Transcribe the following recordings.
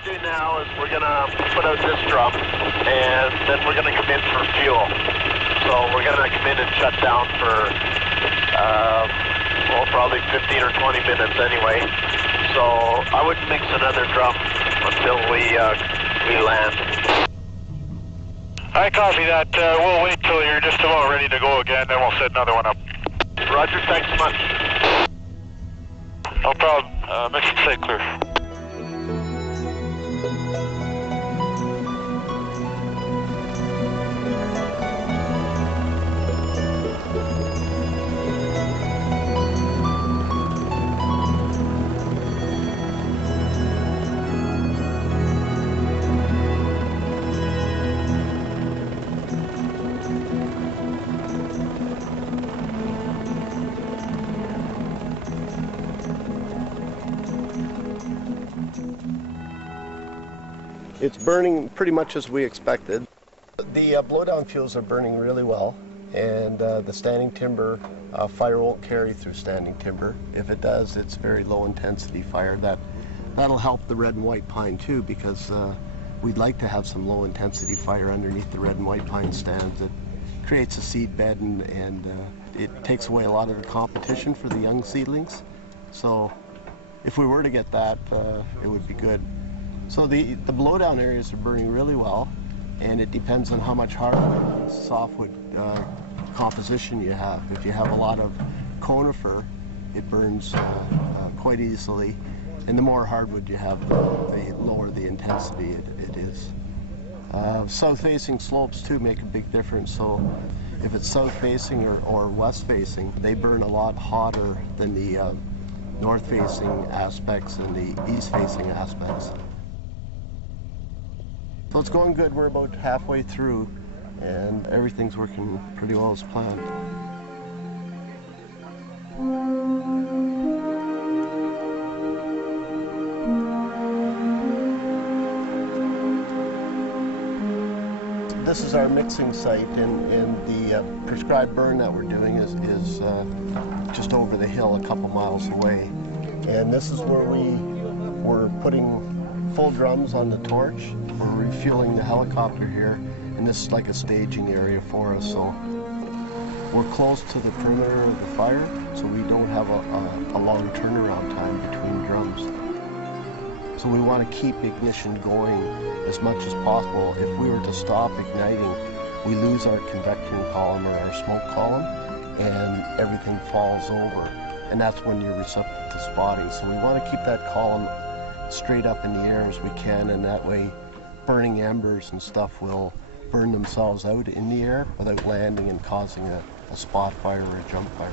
to do now is we're going to put out this drum, and then we're going to come in for fuel. So we're going to come in and shut down for, well, probably 15 or 20 minutes anyway. So I wouldn't mix another drum until we land. I copy that. We'll wait till you're just about ready to go again, then we'll set another one up. Roger, thanks much. No problem. Mix and site clear. It's burning pretty much as we expected. The blowdown fuels are burning really well, and the standing timber fire won't carry through standing timber. If it does, it's very low intensity fire. That'll help the red and white pine too, because we'd like to have some low intensity fire underneath the red and white pine stands. It creates a seed bed, and it takes away a lot of the competition for the young seedlings. So if we were to get that, it would be good. So the blowdown areas are burning really well, and it depends on how much hardwood, softwood composition you have. If you have a lot of conifer, it burns quite easily, and the more hardwood you have, the lower the intensity it is. South-facing slopes too make a big difference. So if it's south-facing or west-facing, they burn a lot hotter than the north-facing aspects and the east-facing aspects. So it's going good. We're about halfway through, and everything's working pretty well as planned. This is our mixing site, and the prescribed burn that we're doing is just over the hill a couple miles away. And this is where we're putting full drums on the torch. We're refueling the helicopter here, and this is like a staging area for us. So we're close to the perimeter of the fire, so we don't have a long turnaround time between drums. So we want to keep ignition going as much as possible. If we were to stop igniting, we lose our convection column or our smoke column, and everything falls over. And that's when you're receptive to spotting. So we want to keep that column straight up in the air as we can, and that way burning embers and stuff will burn themselves out in the air without landing and causing a spot fire or a jump fire.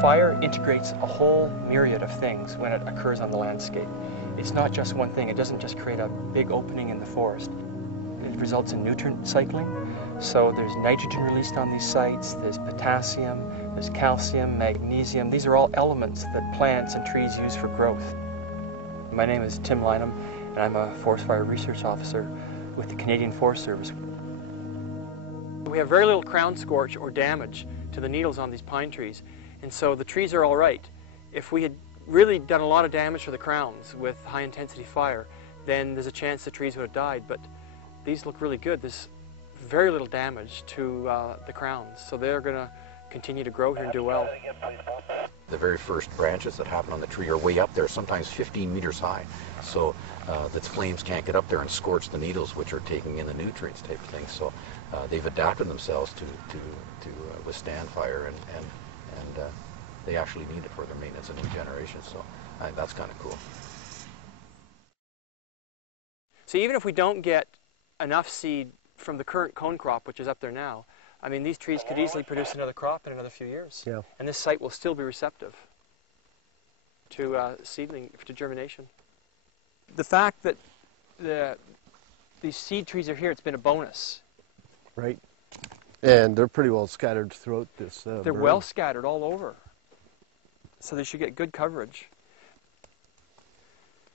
Fire integrates a whole myriad of things when it occurs on the landscape. It's not just one thing. It doesn't just create a big opening in the forest. It results in nutrient cycling. So there's nitrogen released on these sites, there's potassium, there's calcium, magnesium. These are all elements that plants and trees use for growth. My name is Tim Lynham, and I'm a Forest Fire Research Officer with the Canadian Forest Service. We have very little crown scorch or damage to the needles on these pine trees, and so the trees are all right. If we had really done a lot of damage to the crowns with high-intensity fire, then there's a chance the trees would have died, but these look really good. There's very little damage to the crowns. So they're going to continue to grow here and do well. The very first branches that happen on the tree are way up there, sometimes 15 meters high. So the flames can't get up there and scorch the needles, which are taking in the nutrients type of thing. So they've adapted themselves to withstand fire, and they actually need it for their maintenance and new generations. So I think that's kind of cool. So even if we don't get enough seed from the current cone crop, which is up there now, I mean, these trees could easily produce another crop in another few years. Yeah. And this site will still be receptive to seedling, to germination. The fact that these seed trees are here, it's been a bonus. Right. And they're pretty well scattered throughout this They're well scattered all over. So they should get good coverage.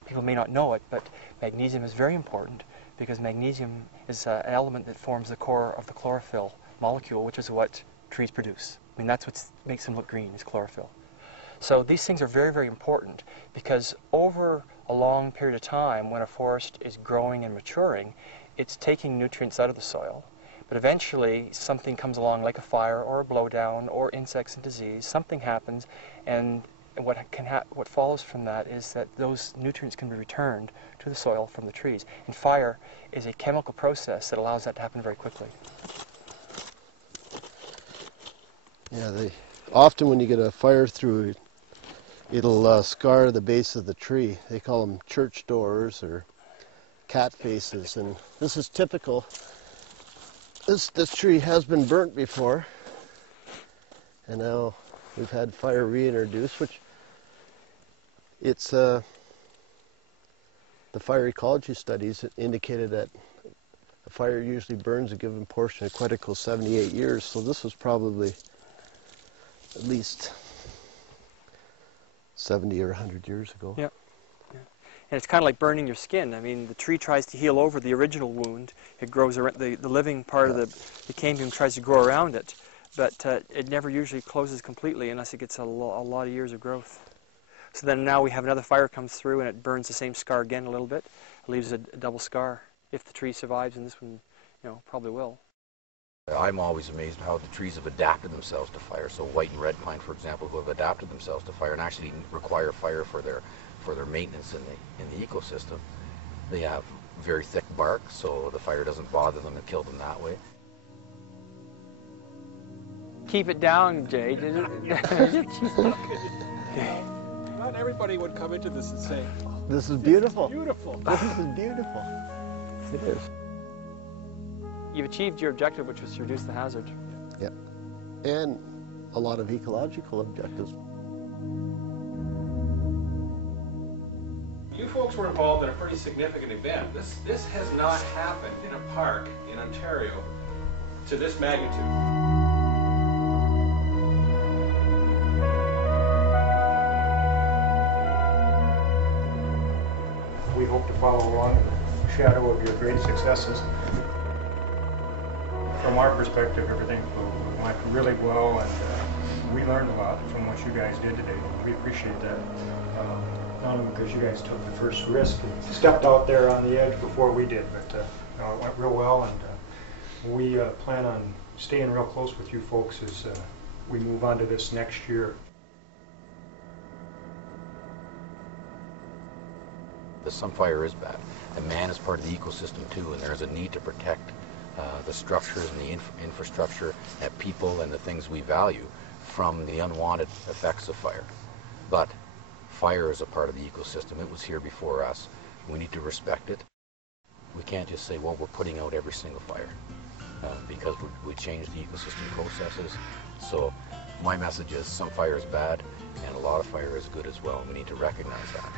People may not know it, but magnesium is very important because magnesium is an element that forms the core of the chlorophyll molecule, which is what trees produce. I mean, that's what makes them look green, is chlorophyll. So these things are very, very important because over a long period of time, when a forest is growing and maturing, it's taking nutrients out of the soil. But eventually, something comes along like a fire or a blowdown or insects and disease. Something happens, and what follows from that is that those nutrients can be returned to the soil from the trees. And fire is a chemical process that allows that to happen very quickly. Yeah, often when you get a fire through, it'll scar the base of the tree. They call them church doors or cat faces, and this is typical. This tree has been burnt before, and now we've had fire reintroduced, which it's the fire ecology studies indicated that a fire usually burns a given portion of Quetico 78 years, so this was probably at least 70 or 100 years ago. Yeah. Yeah. And it's kind of like burning your skin. I mean, the tree tries to heal over the original wound. It grows around, the living part of the cambium tries to grow around it, but it never usually closes completely unless it gets a lot of years of growth. So then now we have another fire comes through and it burns the same scar again a little bit. It leaves a double scar if the tree survives, and this one, probably will. I'm always amazed how the trees have adapted themselves to fire. So white and red pine, for example, who have adapted themselves to fire and actually require fire for their maintenance in the ecosystem. They have very thick bark, so the fire doesn't bother them and kill them that way. Keep it down, Jay. Not everybody would come into this and say, This is beautiful. beautiful. This is beautiful. It is. You've achieved your objective, which was to reduce the hazard. Yep. And a lot of ecological objectives. You folks were involved in a pretty significant event. This has not happened in a park in Ontario to this magnitude. We hope to follow along in the shadow of your great successes. From our perspective, everything went really well, and we learned a lot from what you guys did today. We appreciate that. Not only because you guys took the first risk and stepped out there on the edge before we did, but it went real well, and we plan on staying real close with you folks as we move on to this next year. Some fire is bad, and man is part of the ecosystem too, and there's a need to protect the structures and the infrastructure and people and the things we value from the unwanted effects of fire. But fire is a part of the ecosystem. It was here before us. We need to respect it. We can't just say, well, we're putting out every single fire because we changed the ecosystem processes. So my message is some fire is bad and a lot of fire is good as well. We need to recognize that.